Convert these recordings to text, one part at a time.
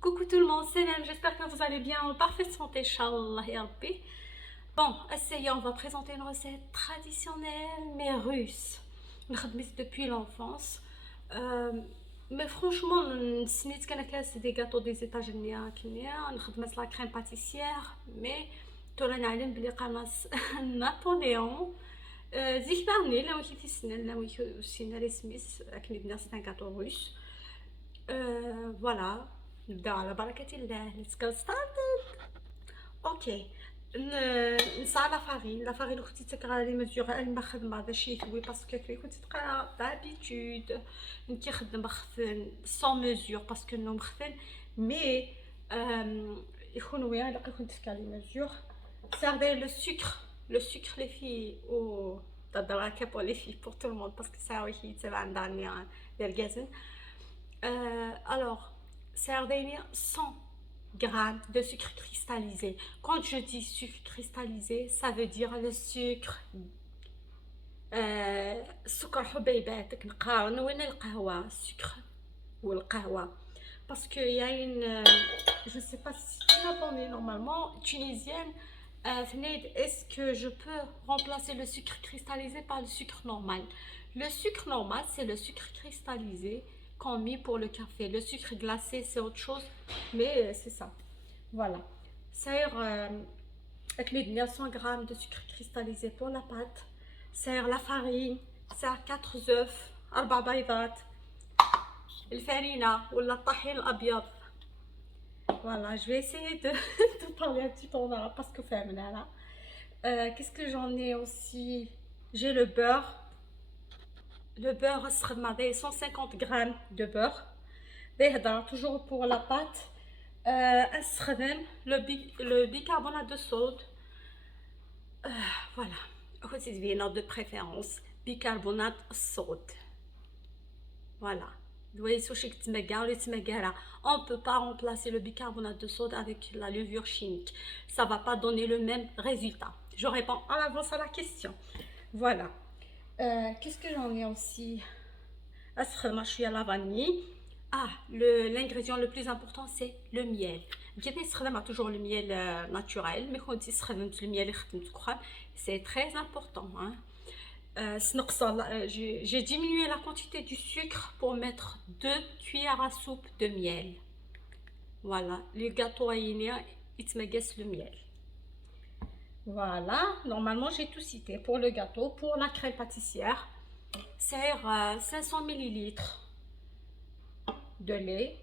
Coucou tout le monde, c'est Nem, j'espère que vous allez bien en parfaite santé, Inch'Allah ya Rabbi. Bon, essayons, on va présenter une recette traditionnelle mais russe. نخدمت depuis l'enfance. Euh, mais franchement, سنيت كناكلات des gâteaux des États-Unis كنيا نخدمت la crème pâtissière mais تولى نعلم بلي قناص نابليون زيكبرني لا وكي تيسنى لا وكي سينا سميس كني بنا سان gâteau russe. Voilà, نبداو على بركة الله. Let's go started. Ok. نسعى لا فارين اختي تقرا لي مزيوغ انا خدمه هذا شي ثوي باسكو كي كنت تقرا دابيتود كي خدم خفن سون مزيوغ باسكو نو مخفن مي يكون ويا الا كنت تقرا لي مزيوغ سيرفي لو سكر لي في او تدراكه بور لي في بور تو الموند باسكو سا وي تبع عندنا ديال alors, Sardaigne 100 grammes de sucre cristallisé. Quand je dis sucre cristallisé, ça veut dire le sucre سكر حبيبات نقارن وين القهوة السكر والقهوة parce que y a une je sais pas si tu la connais normalement tunisienne Fnaid, est-ce que je peux remplacer le sucre cristallisé par le sucre normal? Le sucre normal, c'est le sucre cristallisé qu'on met pour le café. Le sucre glacé, c'est autre chose, mais c'est ça. Voilà. C'est avec les 900 grammes de sucre cristallisé pour la pâte. C'est la farine. C'est 4 œufs, 4 بيضات. الفرينة ولا الطحين الأبيض. Voilà, je vais essayer de parler un petit peu en arabe parce que là. Qu'est-ce que j'en ai aussi? J'ai le beurre. Le beurre, 150 grammes de beurre. Toujours pour la pâte. Le bicarbonate de soude. Voilà. C'est de préférence. Bicarbonate de soude. Voilà. On ne peut pas remplacer le bicarbonate de soude avec la levure chimique. Ça ne va pas donner le même résultat. Je réponds à l'avance à la question. Voilà. Qu'est-ce que j'en ai aussi? Je suis à la vanille. L'ingrédient le plus important, c'est le miel. Toujours le miel naturel, mais quand le miel, c'est très important. Hein? J'ai diminué la quantité du sucre pour mettre 2 cuillères à soupe de miel. Voilà, le gâteau il te le miel. Voilà, normalement j'ai tout cité pour le gâteau. Pour la crème pâtissière, c'est 500 ml de lait,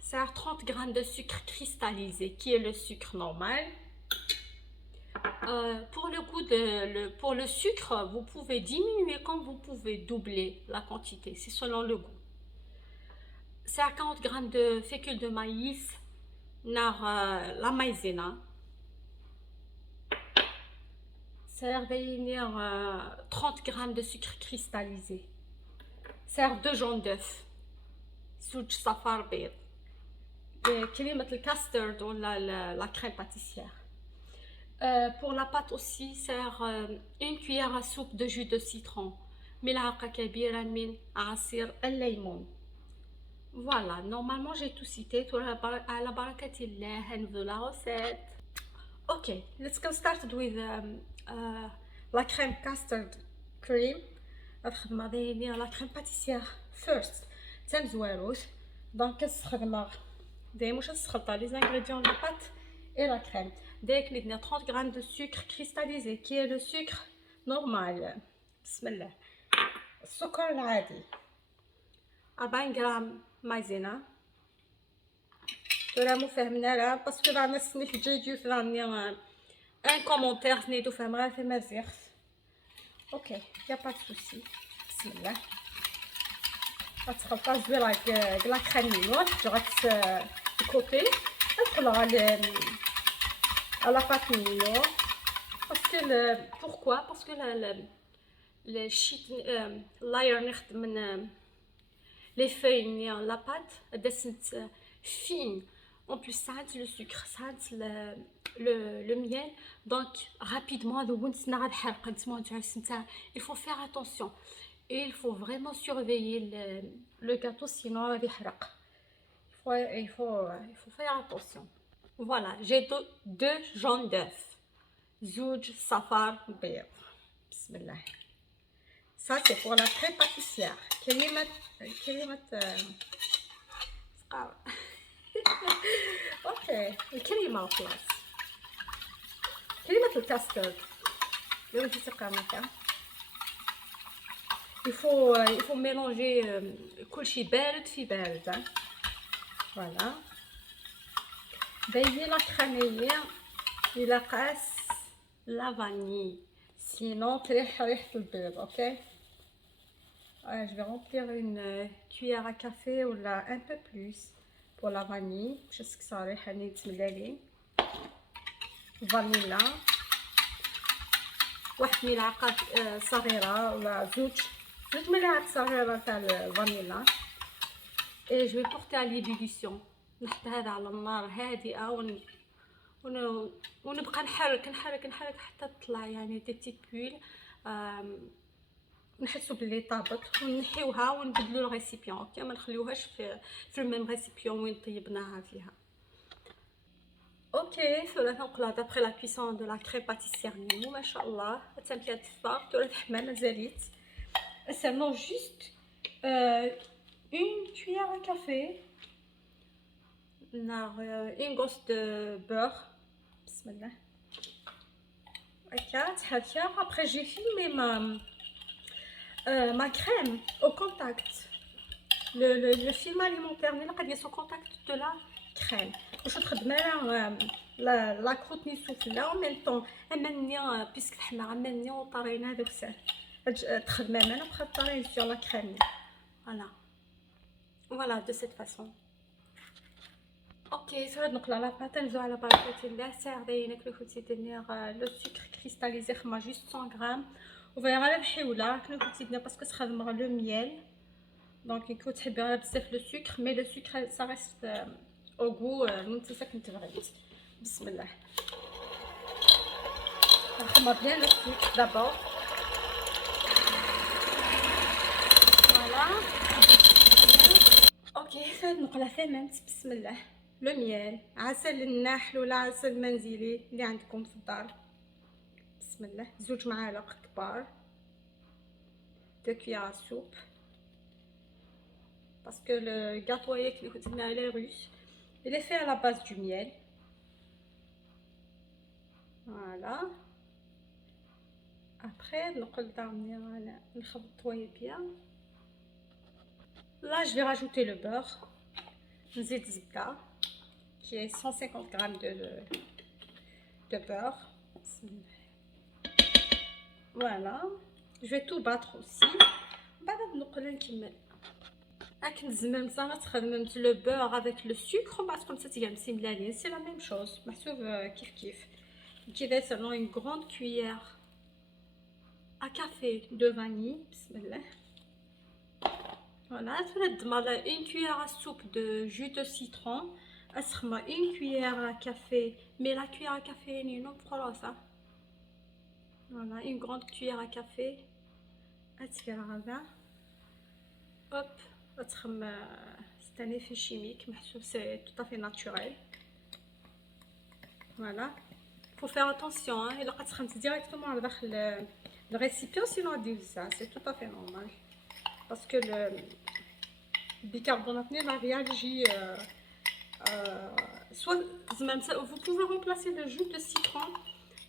c'est 30 g de sucre cristallisé qui est le sucre normal. Pour le goût pour le sucre, vous pouvez diminuer comme vous pouvez doubler la quantité, c'est selon le goût. C'est 40 g de fécule de maïs, la maïzena. C'est 30 g de sucre cristallisé. C'est 2 jaunes d'œufs. Souj safar bid. كلمة الكاسترد ولا la crème pâtissière. Pour la pâte aussi, sert 1 cuillère à soupe de jus de citron. ملعقة كبيرة من عصير الليمون. Voilà, normalement j'ai tout cité. À la بركة الله هنبدأ la recette. Okay, let's go start with la crème custard cream. نخدم la crème pâtissière first. تمزواروش donc كنستخدم دايما واش نستخلطها les ingrédients de pâte et la crème. Dès qu'il y a 30 g de sucre cristallisé qui est le sucre normal. Bismillah. السكر العادي 40 g maïzena. ولا مو فاهمنا راه باسكو رانا سني في الجيجو راني ان كومونتير سنيدو فاهم غير في مزيغ. اوكي يا با سوسي. بسم الله. غتخلطها زوي لا كريمينو غت كوتي ندخل على la pâte mignon parce que pourquoi parce que le sheet layer نخدم من les feuilles la pâte دسنت fine en plus ça le sucre ça le miel donc rapidement il faut faire attention et il faut vraiment surveiller le gâteau sinon il il faut faire attention. Voilà, j'ai deux jaunes d'œufs. زوج صفار بيض. بسم الله. Ça c'est pour la crêpe pâtissière. كلمة سقاوة. اوكي الكلمة خلاص. كلمة الكاسترد. لو انت سقامتها. il faut mélanger كل شيء بارد في بارد. voilà. باينة لا كريمية إلا قاس la vanille, sinon ريحة البيض. ok. Je vais remplir une cuillère à café ou là un peu plus pour la vanille باش صراحة راني تملالي فانيلا واحد ملعقة صغيرة ولا زوج ملعقات صغيرة تاع الفانيلا. et je vais porter à l'ébullition. نحط هذا على النار هادئة ونبقى نحرك حتى تطلع يعني دي بتيت بويل. نحسوا باللي طابت ونحيوها ونبدلوا الريسيبيون. اوكي ما نخليوهاش في الميم ريسيبيون وين طيبناها فيها. اوكي ثلاثه نقولها دابري لا كويسون دو لا كريب باتيسير نيمو ما شاء الله تمكن تفا ثلاث حمام مازاليت. سالمون جوست une cuillère à café une gosse de beurre. بسم الله. هكا après j'ai filmé ma crème au contact. Le film alimentaire mais là son contact de la crème. Je خدمه la croûte ni soufflée en même temps امني بيسك الحمار امني وطرينا هذاك الساعه تخدمه انا بقى طري sur la crème. voilà de cette façon. اوكي سرد نقلع لا بات نزو على بركه الله. ساعدين ناكلو كنتي تدير لو سكر كريستاليزي خما جوست 100 غرام وفيا غير بحيوله كنو كنتي تدير باسكو تخدم لو ميل دونك يكون تحبي غير بزاف لو سكر مي لو سكر سا ريست او غو نتا كنت بغيت. بسم الله. نخمر بيان لو سكر دابور. فوالا اوكي فهاد نقله ثمنت. بسم الله. لو ميل عسل النحل ولا عسل منزلي اللي عندكم في الدار. بسم الله. زوج معالق كبار دو كويار سوب باسكو لو غاتويك اللي كنت درنا عليه روس il est fait à la base du miel. voilà après نقل دارني انا نخلطوه bien. là je vais rajouter le beurre. نزيد زبده qui est 150 grammes de beurre. voilà je vais tout battre aussi. بعد نقول نكمل هاك نزمم صافا تخدمت لو beurre avec le sucre بعد كم تتجمسي ملالين سي لا ميم شوز محسوب كيف كذا سالون une grande cuillère à café de vanille. بسم الله. voilà ترد مالا une cuillère à soupe de jus de citron اسخمه une cuillère à café mais la cuillère à café نينو بخلاصه. voilà une grande cuillère à café اتفير هذا hop تخم c'est un effet chimique محسوب c'est tout à fait naturel. voilà faut faire attention الا بقات تخمت directement على داخل le récipient sinon ça c'est tout à fait normal parce que le bicarbonate n'a réagi soit vous pouvez remplacer le jus de citron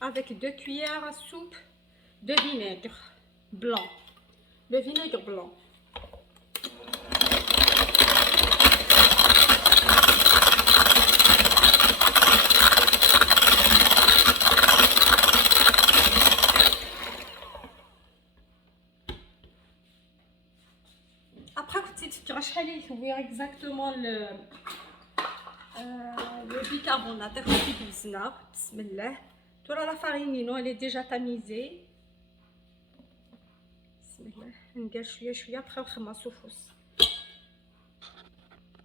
avec 2 cuillères à soupe de vinaigre blanc. Le vinaigre blanc. Après, vous voyez exactement le bicarbonate. Bismillah. La farine, elle est déjà tamisée. نقال شويه après نخمصو فوس.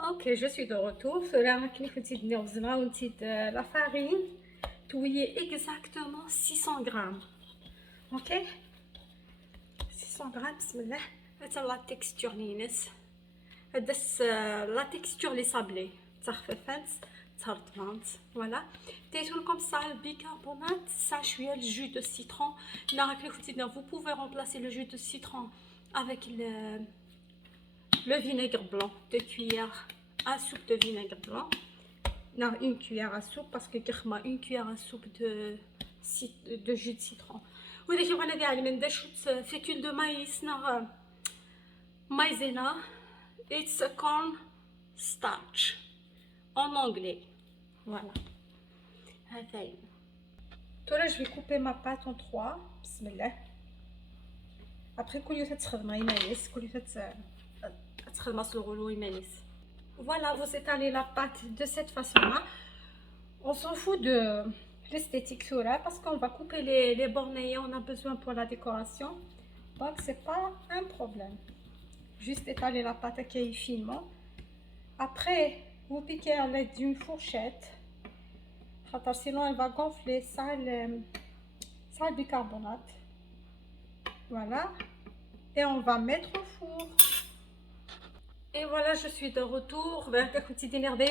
اوكي جو سوي دو روتور. فلا كي كنتي دير الزبره ونزيد لا فارين تويي اكزاكتومون 600 غرام. اوكي 600 غرام. بسم الله. حتى لا تيكستور نينس la texture les sablés تخففت تهرطمانت voilà تيجون comme ça le bicarbonate ça شويه le jus de citron vous pouvez remplacer le jus de citron avec le vinaigre blanc 2 cuillères à soupe de vinaigre blanc non, une cuillère à soupe parce que une cuillère à soupe de jus de citron وإذا كي بغينا كاع من دا شوت fécule de maïs maïzena it's a corn starch en anglais voilà là je vais couper ma pâte en 3 bismillah après كل يوم تخدم يمانيس كل يوم تخدم الغلو يمانيس voilà vous étalez la pâte de cette façon là on s'en fout de l'esthétique sur là parce qu'on va couper les bornés on a besoin pour la décoration donc c'est pas un problème juste étaler la pâte qui finement après vous piquez à l'aide d'une fourchette sinon elle va gonfler ça le bicarbonate voilà et on va mettre au four et voilà je suis de retour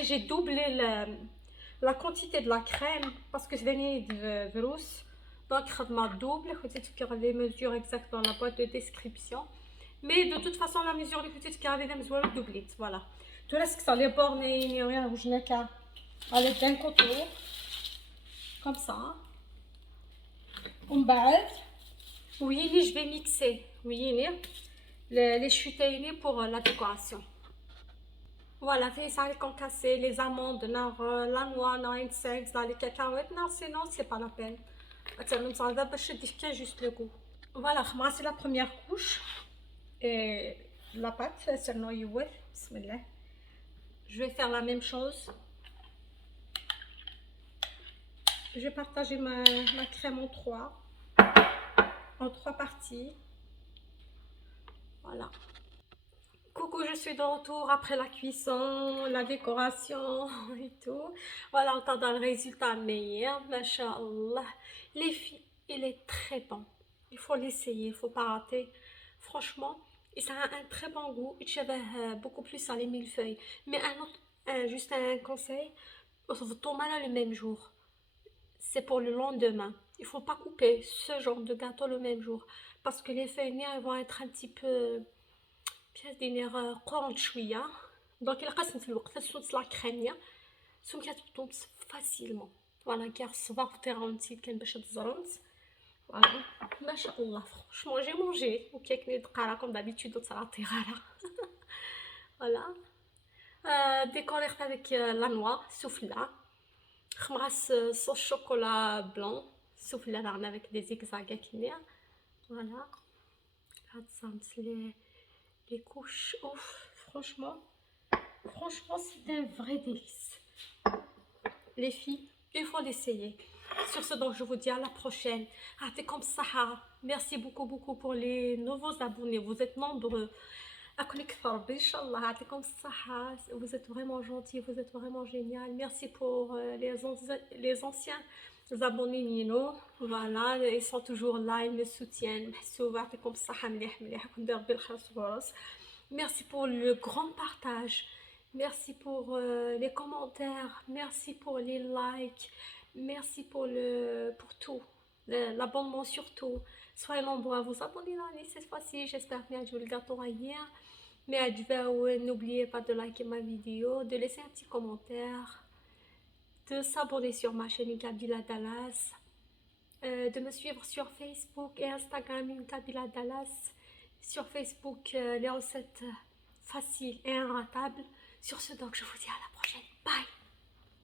j'ai doublé la quantité de la crème parce que c'est de virus donc je double les mesures exactes dans la boîte de description mais de toute façon la mesure les petites carrés de doublé voilà tout ce que ça les bornes et rien je n'ai qu'à aller d'un contour comme ça on bat oui je vais mixer oui les chutines pour la décoration voilà c'est ça qu'on casse les amandes la noix les cacahuètes sinon c'est pas la peine juste le goût voilà c'est la première couche et la pâte je vais faire la même chose je vais partager ma crème en trois parties voilà coucou je suis de retour après la cuisson la décoration et tout voilà on attend le résultat meilleur machallah les filles il est très bon il faut l'essayer il faut pas rater franchement et ça a un très bon goût il شبه beaucoup plus à les millefeuilles mais juste un conseil vous tombez là le même jour c'est pour le lendemain il faut pas couper ce genre de gâteau le même jour parce que les feuilles elles vont être un petit peu قرنت شويه دونك الا قاسم في الوقت تصوت لا كريميه ثم كتبطون فاسيلمون فوالا كاع الصباح فطيره نسيت كان باش تزرنت فوالا ما شاء الله فرانشمون جي مونجي وكيك دقاره كوم دابيتود وصراتي غاره فوالا décoré avec la noix soufflée خمراس صوص شوكولا بلون soufflé avec des zigzags voilà les couches ouf franchement c'est un vrai délice les filles il faut l'essayer sur ce donc je vous dis à la prochaine comme ça merci beaucoup pour les nouveaux abonnés vous êtes nombreux vous êtes vraiment gentils vous êtes vraiment génial merci pour les anciens abonnés Nino voilà ils sont toujours là ils me soutiennent merci pour le grand partage merci pour les commentaires merci pour les likes merci pour tout l'abonnement surtout soyez nombreux à vous abonner là cette fois-ci j'espère bien que je le gâteau hier mais n'oubliez pas de liker ma vidéo de laisser un petit commentaire de s'abonner sur ma chaîne Kabila Dallas, de me suivre sur Facebook et Instagram Kabila Dallas. Sur Facebook, les recettes faciles et inratables. Sur ce donc, je vous dis à la prochaine. Bye.